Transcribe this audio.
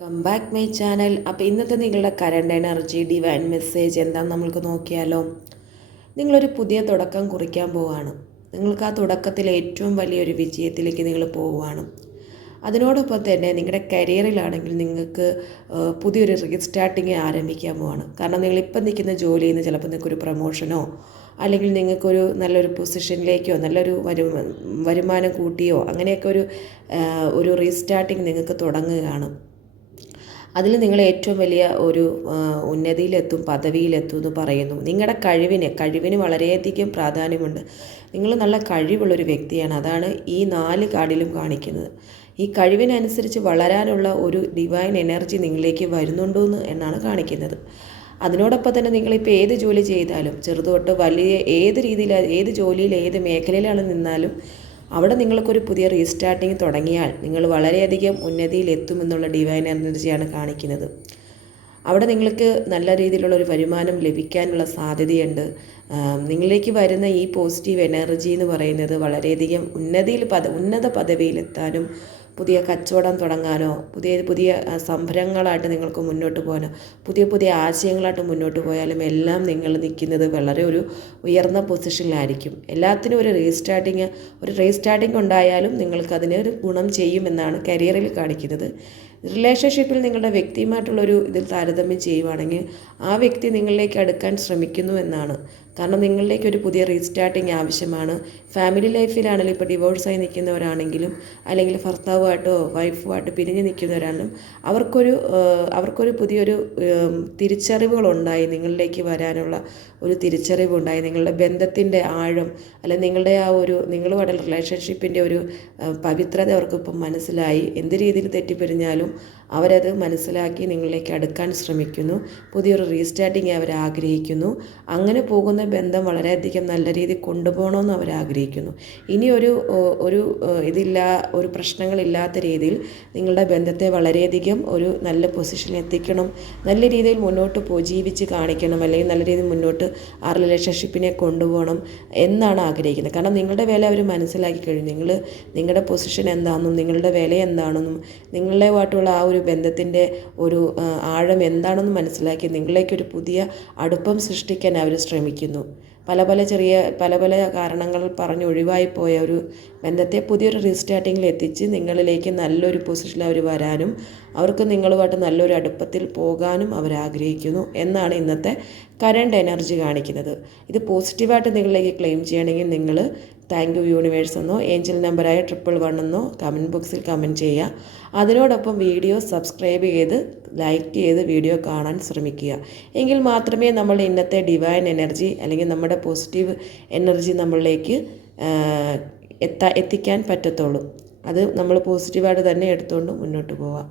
Come back my channel. അപ്പോൾ ഇന്നത്തെ നിങ്ങളുടെ കറണ്ട് എനർജി ഡിവൈൻ മെസ്സേജ് എന്താണെന്ന് നമ്മൾക്ക് നോക്കിയാലോ. നിങ്ങളൊരു പുതിയ തുടക്കം കുറിക്കാൻ പോവുകയാണ്. നിങ്ങൾക്ക് ആ തുടക്കത്തിൽ ഏറ്റവും വലിയൊരു വിജയത്തിലേക്ക് നിങ്ങൾ പോവുകയാണ്. അതിനോടൊപ്പം തന്നെ നിങ്ങളുടെ കരിയറിലാണെങ്കിൽ നിങ്ങൾക്ക് പുതിയൊരു റീസ്റ്റാർട്ടിങ് ആരംഭിക്കാൻ പോവുകയാണ്. കാരണം നിങ്ങളിപ്പം നിൽക്കുന്ന ജോലിയിൽ നിന്ന് ചിലപ്പോൾ നിങ്ങൾക്കൊരു പ്രൊമോഷനോ അല്ലെങ്കിൽ നിങ്ങൾക്കൊരു നല്ലൊരു പൊസിഷനിലേക്കോ നല്ലൊരു വരുമാനം കൂട്ടിയോ അങ്ങനെയൊക്കെ ഒരു റീസ്റ്റാർട്ടിങ് നിങ്ങൾക്ക് തുടങ്ങുകയാണ്. അതിൽ നിങ്ങൾ ഏറ്റവും വലിയ ഒരു ഉന്നതിയിലെത്തും, പദവിയിലെത്തും എന്ന് പറയുന്നു. നിങ്ങളുടെ കഴിവിന് വളരെയധികം പ്രാധാന്യമുണ്ട്. നിങ്ങൾ നല്ല കഴിവുള്ളൊരു വ്യക്തിയാണ്. അതാണ് ഈ 4 കാർഡിലും കാണിക്കുന്നത്. ഈ കഴിവിനനുസരിച്ച് വളരാനുള്ള ഒരു ഡിവൈൻ എനർജി നിങ്ങളിലേക്ക് വരുന്നുണ്ടോ എന്നാണ് കാണിക്കുന്നത്. അതിനോടൊപ്പം തന്നെ നിങ്ങളിപ്പോൾ ഏത് ജോലി ചെയ്താലും ചെറുത് തൊട്ട് വലിയ ഏത് രീതിയിൽ ഏത് ജോലിയിൽ ഏത് മേഖലയിലാണ് നിന്നാലും അവിടെ നിങ്ങൾക്കൊരു പുതിയ റീസ്റ്റാർട്ടിങ് തുടങ്ങിയാൽ നിങ്ങൾ വളരെയധികം ഉന്നതിയിലെത്തുമെന്നുള്ള ഡിവൈൻ എനർജിയാണ് കാണിക്കുന്നത്. അവിടെ നിങ്ങൾക്ക് നല്ല രീതിയിലുള്ള ഒരു വരുമാനം ലഭിക്കാനുള്ള സാധ്യതയുണ്ട്. നിങ്ങളിലേക്ക് വരുന്ന ഈ പോസിറ്റീവ് എനർജി എന്ന് പറയുന്നത് വളരെയധികം ഉന്നത പദവിയിലെത്താനും പുതിയ കച്ചവടം തുടങ്ങാനോ പുതിയ സംരംഭങ്ങളായിട്ട് നിങ്ങൾക്ക് മുന്നോട്ട് പോകാനോ പുതിയ ആശയങ്ങളായിട്ട് മുന്നോട്ട് പോയാലും എല്ലാം നിങ്ങൾ നിൽക്കുന്നത് വളരെ ഒരു ഉയർന്ന പൊസിഷനിലായിരിക്കും. എല്ലാത്തിനും ഒരു റീസ്റ്റാർട്ടിങ് ഉണ്ടായാലും നിങ്ങൾക്കതിന് ഒരു ഗുണം ചെയ്യുമെന്നാണ് കരിയറിൽ കാണിക്കുന്നത്. റിലേഷൻഷിപ്പിൽ നിങ്ങളുടെ വ്യക്തിയുമായിട്ടുള്ളൊരു ഇതിൽ താരതമ്യം ചെയ്യുവാണെങ്കിൽ ആ വ്യക്തി നിങ്ങളിലേക്ക് അടുക്കാൻ ശ്രമിക്കുന്നു എന്നാണ്. കാരണം നിങ്ങളിലേക്ക് ഒരു പുതിയ റീസ്റ്റാർട്ടിങ് ആവശ്യമാണ്. ഫാമിലി ലൈഫിലാണെങ്കിലും ഇപ്പോൾ ഡിവോഴ്സായി നിൽക്കുന്നവരാണെങ്കിലും അല്ലെങ്കിൽ ഭർത്താവുമായിട്ടോ വൈഫുമായിട്ട് പിരിഞ്ഞ് നിൽക്കുന്നവരാണെങ്കിലും അവർക്കൊരു പുതിയൊരു തിരിച്ചറിവുകളുണ്ടായി. നിങ്ങളിലേക്ക് വരാനുള്ള ഒരു തിരിച്ചറിവുണ്ടായി. നിങ്ങളുടെ ബന്ധത്തിൻ്റെ ആഴം അല്ലെങ്കിൽ നിങ്ങളുടെ ആ ഒരു നിങ്ങളുമായിട്ടുള്ള റിലേഷൻഷിപ്പിൻ്റെ ഒരു പവിത്രത അവർക്കിപ്പം മനസ്സിലായി. എന്ത് രീതിയിൽ തെറ്റിപ്പിരിഞ്ഞാലും അവരത് മനസ്സിലാക്കി നിങ്ങളിലേക്ക് അടുക്കാൻ ശ്രമിക്കുന്നു. പുതിയൊരു റീസ്റ്റാർട്ടിങ് അവർ ആഗ്രഹിക്കുന്നു. അങ്ങനെ പോകുന്ന ബന്ധം വളരെയധികം നല്ല രീതിയിൽ കൊണ്ടുപോകണമെന്ന് അവർ ആഗ്രഹിക്കുന്നു. ഇനി ഒരു പ്രശ്നങ്ങളില്ലാത്ത രീതിയിൽ നിങ്ങളുടെ ബന്ധത്തെ വളരെയധികം ഒരു നല്ല പൊസിഷനിൽ എത്തിക്കണം, നല്ല രീതിയിൽ മുന്നോട്ട് ജീവിച്ച് കാണിക്കണം, അല്ലെങ്കിൽ നല്ല രീതിയിൽ മുന്നോട്ട് ആ റിലേഷൻഷിപ്പിനെ കൊണ്ടുപോകണം എന്നാണ് ആഗ്രഹിക്കുന്നത്. കാരണം നിങ്ങളുടെ വില അവർ മനസ്സിലാക്കി കഴിഞ്ഞു. നിങ്ങളുടെ പൊസിഷൻ എന്താണെന്നും നിങ്ങളുടെ വില എന്താണെന്നും നിങ്ങളുമായിട്ടുള്ള ആ ഒരു ബന്ധത്തിൻ്റെ ഒരു ആഴം എന്താണെന്ന് മനസ്സിലാക്കി നിങ്ങളിലേക്കൊരു പുതിയ അടുപ്പം സൃഷ്ടിക്കാൻ അവർ ശ്രമിക്കുന്നു. പല കാരണങ്ങൾ പറഞ്ഞ് ഒഴിവായിപ്പോയ ഒരു ബന്ധത്തെ പുതിയൊരു റീസ്റ്റാർട്ടിങ്ങിൽ എത്തിച്ച് നിങ്ങളിലേക്ക് നല്ലൊരു പൊസിഷനിൽ അവർ വരാനും അവർക്ക് നിങ്ങളുമായിട്ട് നല്ലൊരു അടുപ്പത്തിൽ പോകാനും അവർ ആഗ്രഹിക്കുന്നു എന്നാണ് ഇന്നത്തെ കറണ്ട് എനർജി കാണിക്കുന്നത്. ഇത് പോസിറ്റീവായിട്ട് നിങ്ങളിലേക്ക് ക്ലെയിം ചെയ്യണമെങ്കിൽ നിങ്ങൾ താങ്ക് യു യൂണിവേഴ്സ് എന്നോ ഏഞ്ചൽ നമ്പറായ 111 എന്നോ കമൻറ്റ് ബോക്സിൽ കമൻറ്റ് ചെയ്യുക. അതിനോടൊപ്പം വീഡിയോ സബ്സ്ക്രൈബ് ചെയ്ത് ലൈക്ക് ചെയ്ത് വീഡിയോ കാണാൻ ശ്രമിക്കുക. എങ്കിൽ മാത്രമേ നമ്മൾ ഇന്നത്തെ ഡിവൈൻ എനർജി അല്ലെങ്കിൽ നമ്മുടെ പോസിറ്റീവ് എനർജി നമ്മളിലേക്ക് എത്തിക്കാൻ പറ്റത്തുള്ളൂ. അത് നമ്മൾ പോസിറ്റീവായിട്ട് തന്നെ എടുത്തുകൊണ്ട് മുന്നോട്ട് പോവാം.